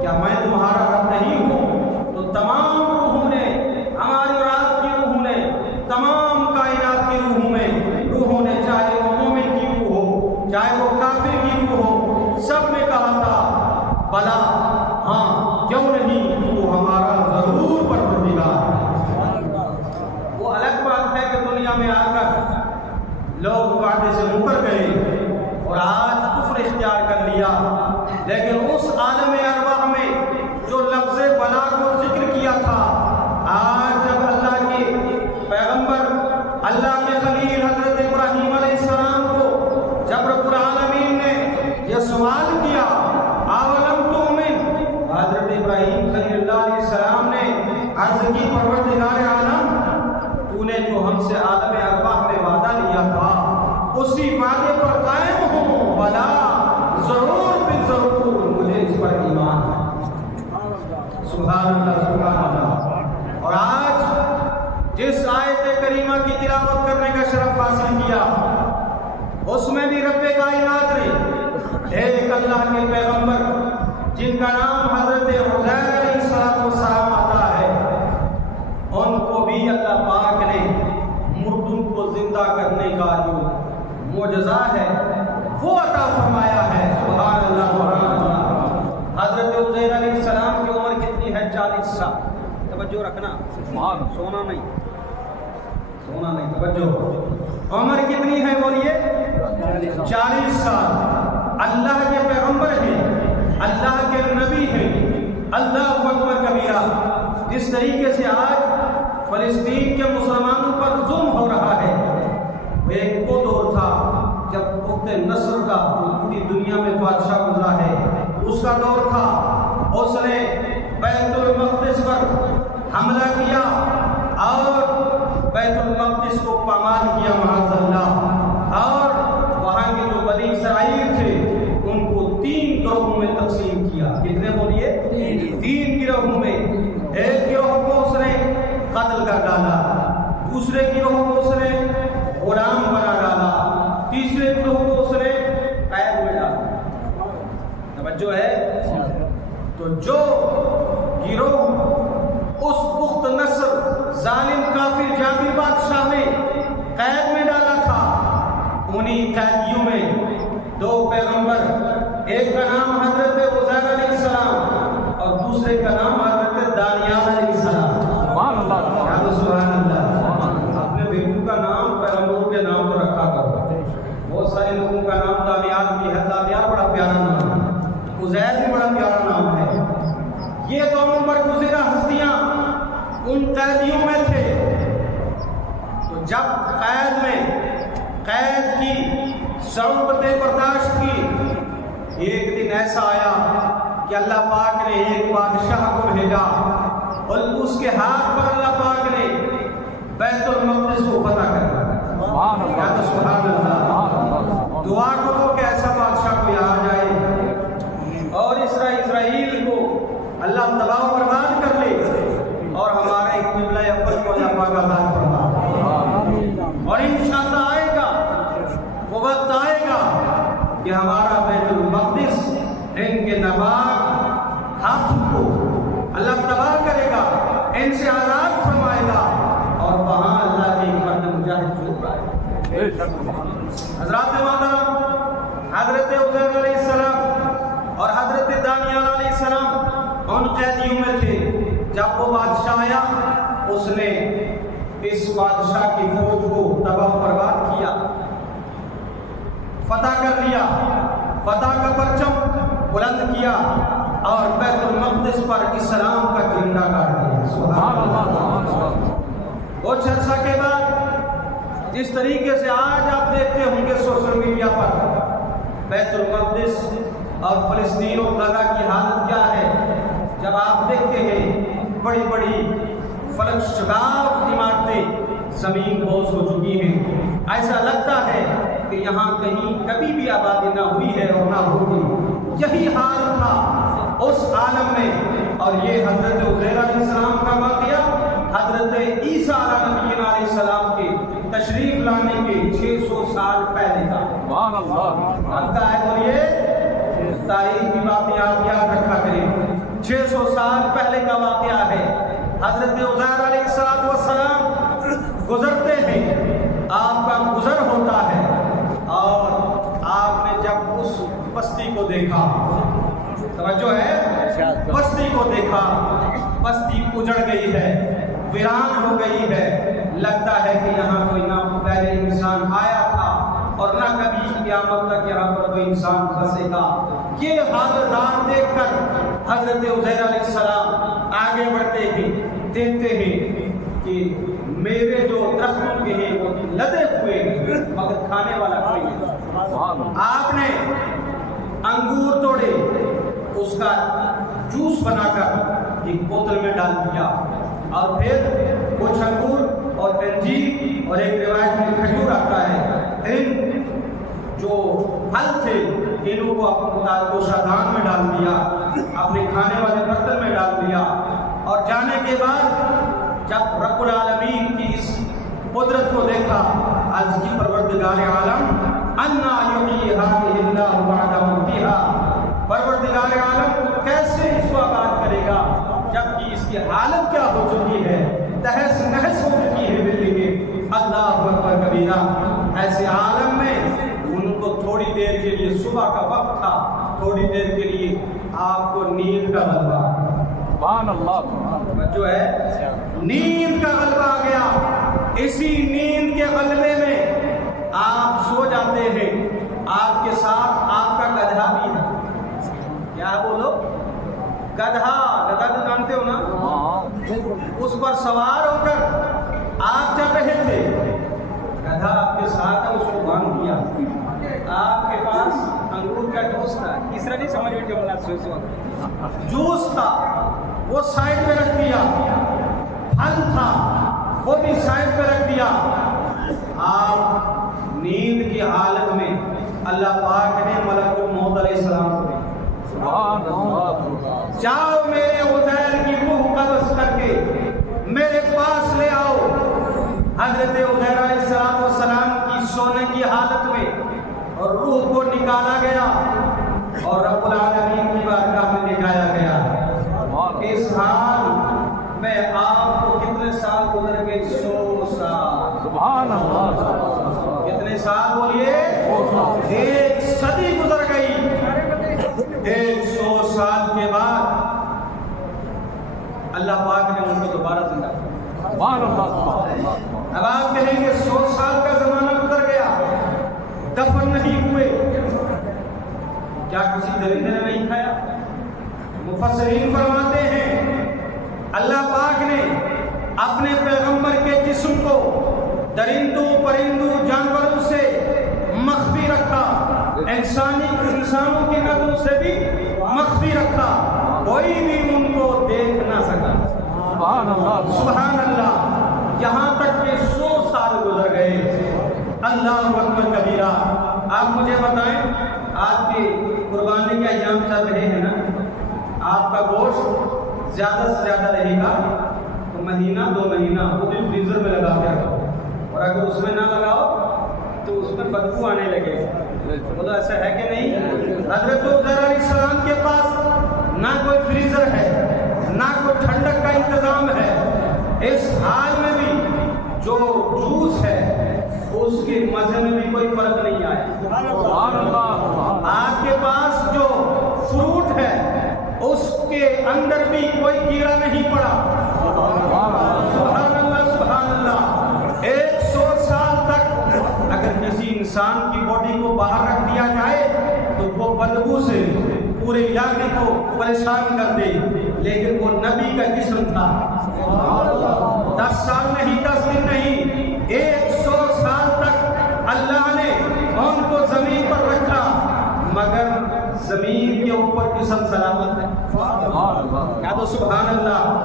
کیا میں تمہارا رب نہیں ہوں؟ تو تمام روحوں نے، ہماری اور آپ کی روحوں نے، تمام کائنات کی روحوں نے، چاہے وہ مومن کی روح ہو، چاہے وہ کافر کی روح ہو، سب نے کہا تھا بلا، ہاں کیوں نہیں، تو ہمارا ضرور پروردگار ہے۔ وہ الگ بات ہے کہ دنیا میں آ کر لوگ وعدے سے مکر گئے اور آج کفر اختیار کر لیا، لیکن اس عالم ارواح میں جو لفظ بلا کو ذکر کیا تھا، آج جب اللہ کے پیغمبر، اللہ کے خلیل حضرت ابراہیم علیہ السلام کو جب رب العالمین نے یہ سوال کیا اولم تؤمن، حضرت ابراہیم خلیل اللہ علیہ السلام نے عرض کی پروردگار عالم، تو نے جو ہم سے عالم ارواح میں وعدہ لیا تھا اسی وعدے پر قائم ہوں، بلا ضرور بالضرور مجھے اس پر ایمان ہے۔ سبحان اللہ، سبحان اللہ۔ اور آج جس آیت کریمہ کی تلاوت کرنے کا شرف حاصل کیا، اس میں بھی رب کائنات نے ایک اللہ کے پیغمبر جن کا نام حضرت عزیر علیہ السلام آتا ہے، ان کو بھی اللہ پاک نے مردوں کو زندہ کرنے کا جو معجزہ ہے وہ عطا فرمایا ہے۔ سبحان اللہ، سبحان اللہ۔ حضرت عزیر علیہ السلام کی عمر کتنی ہے؟ 40 سال۔ توجہ رکھنا، سونا نہیں، توجہ۔ عمر کتنی ہے بولیے؟ 40 سال۔ اللہ کے پیغمبر ہیں، اللہ کے نبی ہیں، اللہ اکبر کبیرہ۔ جس طریقے سے آج فلسطین کے مسلمانوں پر ظلم ہو رہا ہے، ایک وہ دور تھا جب بخت نصر کا پوری دنیا میں بادشاہ گزرا ہے، اس کا دور تھا۔ اس نے بیت المقدس پر حملہ کیا اور بیت المقدس کو پامال کیا معاذ اللہ، اور وہاں کے جو بنی اسرائیل تھے ان کو 3 گروہوں میں تقسیم کیا۔ کتنے بولیے؟ 3 گروہوں میں۔ ایک گروہ کو اس نے قتل کر ڈالا، دوسرے گروہ کو اس نے غلام بنا ڈالا، تیسرے گروہ کو اس نے قید میں ڈالا۔ توجہ ہے؟ تو جو گروہ اس بخت نصر ظالم کافر جابر بادشاہ نے قید میں ڈالا تھا، انہی قیدیوں میں 2 پیغمبر، ایک کا نام حضرت عزیر علیہ السلام اور دوسرے کا نام حضرت دانیال علیہ السلام۔ سبحان اللہ، سبحان اللہ۔ اپنے بیٹوں کا نام پیغمبروں کے نام پر رکھا کرو۔ بہت سارے لوگوں کا نام دانیال بھی ہے، دانیال بڑا پیارا نام ہے، عزیر بھی بڑا پیارا نام ہے۔ یہ 2 برگزیدہ ہستیاں ان قیدیوں میں تھے۔ تو جب قید کی صعوبتیں برداشت کی، ایک دن ایسا آیا کہ اللہ پاک نے ایک بادشاہ کو بھیجا اور اس کے ہاتھ پر اللہ پاک نے بیت المقدس کو فتح کر دیا۔ سبحان اللہ۔ دعا کرو کہ ایسا بادشاہ کوئی آ جائے اور اسرائیل کو اللہ تباہ و برباد کر لے اور ہمارے قبلہ اول کو اللہ پاک آزاد فرما۔ اور انشاءاللہ آئے گا وہ وقت، آئے گا کہ ہمارا بیت المقدس ان کے ناپاک ہاتھوں کو اللہ تباہ کرے گا، ان سے آزاد فرمائے گا، اور وہاں اللہ کی مرد مجاہد ضرور آئے گا۔ حضرات محترم، حضرت عزیر علیہ السلام اور حضرت دانیال علیہ السلام ان قیدیوں میں تھے۔ جب وہ بادشاہ آیا، اس نے اس بادشاہ کی فوج کو تباہ و برباد کیا، فتح کر لیا، فتح کا پرچم بلند کیا اور بیت المقدس پر اسلام کا جھنڈا گاڑ دیا۔ سبحان اللہ۔ کچھ عرصہ کے بعد جس طریقے سے آج آپ دیکھتے ہوں گے سوشل میڈیا پر بیت المقدس اور فلسطین و غزہ کی حالت کیا ہے، جب آپ دیکھتے ہیں بڑی بڑی فلک شگاف عمارتیں زمین بوس ہو چکی ہیں، ایسا لگتا ہے کہ یہاں کہیں کبھی بھی آبادی نہ ہوئی ہے اور نہ ہوگی۔ یہی حال تھا اس عالم میں، اور یہ حضرت عزیر علیہ السلام کا واقعہ حضرت عیسیٰ علیہ السلام کے تشریف لانے کے 600 سال پہلے کا۔ سبحان اللہ۔ اب کا ہے بولیے، تاریخ کی باتیں آپ یاد رکھا کریں۔ 600 سال پہلے کا واقعہ ہے. حضرت عزیر علیہ السلام گزرتے ہیں، آپ کا گزر ہوتا ہے، اور آپ نے جب اس بستی کو دیکھا، توجہ ہے، بستی کو دیکھا، بستی اجڑ گئی ہے، ویران ہو گئی ہے، لگتا ہے کہ یہاں کوئی نہ پہلے انسان آیا تھا اور نہ کبھی قیامت تک یہاں پر کوئی انسان بسے گا. یہ حالات دیکھ کر حضرت عزیر علیہ السلام آگے بڑھتے ہیں، دیکھتے ہیں کہ میرے جو درختوں کے ہیں وہ لدے ہوئے ہیں مگر کھانے والا کوئی نہیں. آپ نے انگور توڑے، اس کا جوس بنا کر ایک بوتل میں ڈال دیا، اور پھر کچھ انگور اور انجیر اور ایک روایت میں کھجور آتا ہے، ان جو پھل تھے انہوں کو اپنے کوشادان میں ڈال دیا، اپنے کھانے والے برتن میں ڈال دیا. اور جانے کے بعد جب رب العالمین کی اس قدرت کو دیکھا، عرض کی پروردگار عالم انا یحیی ھذہ اللہ بعد موتھا، پروردگار عالم کیسے اس کو آباد کرے گا جبکہ اس کی حالت کیا ہو چکی ہے، تہس نہس ہو چکی ہے بلڈنگیں. اللہ اکبر کبیرہ. ایسے عالم میں ان کو تھوڑی دیر کے لیے، صبح کا وقت تھا، تھوڑی دیر کے لیے آپ کو نیند کا غلبہ، سبحان اللہ، جو ہے نیند کا غلبہ آ گیا. اسی نیند کے غلبے میں آپ سو جاتے ہیں، آپ کے ساتھ آپ کا گدھا بھی ہے. کیا بولو؟ گدھا تو جانتے ہو نا، اس پر سوار ہو کر آپ چل رہے تھے، گدھا آپ کے ساتھ ہے، اس کو باندھ دیا. آپ کے پاس انگور کا جوس تھا، اس طرح نہیں سمجھ میں جوس تھا، وہ سائڈ پہ رکھ دیا، پھل تھا وہ بھی سائڈ پہ رکھ دیا. آپ نیند کی حالت میں اللہ پاک نے ملک الموت علیہ السلام کو جاؤ میرے عزیر کی روح قبض کر کے میرے پاس لے آؤ. حضرت عزیر علیہ السلام کی سونے کی حالت میں اور روح کو نکالا گیا اور رب العالمین کی بارگاہ میں لے جایا گیا. اس حال میں آپ کو کتنے سال گزر گئے؟ 100 سال. سبحان اللہ. کتنے سال بولیے؟ 1 صدی گزر گئی. 100 سال کے بعد اللہ پاک نے ان کو دوبارہ زندہ کیا. اب آپ کہیں گے 100 سال کا زمانہ گزر گیا، دفن نہیں ہوئے، کیا کسی درندے نے نہیں کھایا؟ مفسرین فرماتے ہیں اللہ پاک نے اپنے پیغمبر کے جسم کو درندوں پرندوں جانوروں سے مخفی رکھا، انسانوں کی نظروں سے بھی مخفی رکھا، کوئی بھی ان کو دیکھ نہ سکا. سبحان اللہ. یہاں تک کہ 100 سال گزر گئے. اللہ اکبر کبیرہ. آپ مجھے بتائیں، آپ کی قربانی کے ایام چل رہے ہیں نا، آپ کا گوشت زیادہ سے زیادہ رہے گا تو مہینہ 2 مہینہ وہ بھی فریزر میں لگا کے رکھو، اور اگر اس میں نہ لگاؤ تو اس میں بدبو آنے لگے. بولو ایسا ہے کہ نہیں؟ حضرت عزیر علیہ السلام کے پاس نہ کوئی فریزر ہے، نہ کوئی ٹھنڈک کا انتظام ہے. اس حال میں بھی جو جوس ہے اس کے مزے میں بھی کوئی فرق نہیں آیا. آپ کے پاس جو فروٹ ہے اس کے اندر بھی کوئی کیڑا نہیں پڑا. سبحان اللہ سبحان اللہ. 100 سال تک اگر کسی انسان کی باڈی کو باہر رکھ دیا جائے تو وہ بدبو سے پورے علاقے کو پریشان کر دے، لیکن وہ نبی کا جسم تھا. 10 سال نہیں، 10 دن نہیں، 100 سال تک اللہ نے ان کو زمین پر رکھا، مگر زمین کے اوپر جسم سلامت ہے. کہہ دو سبحان اللہ.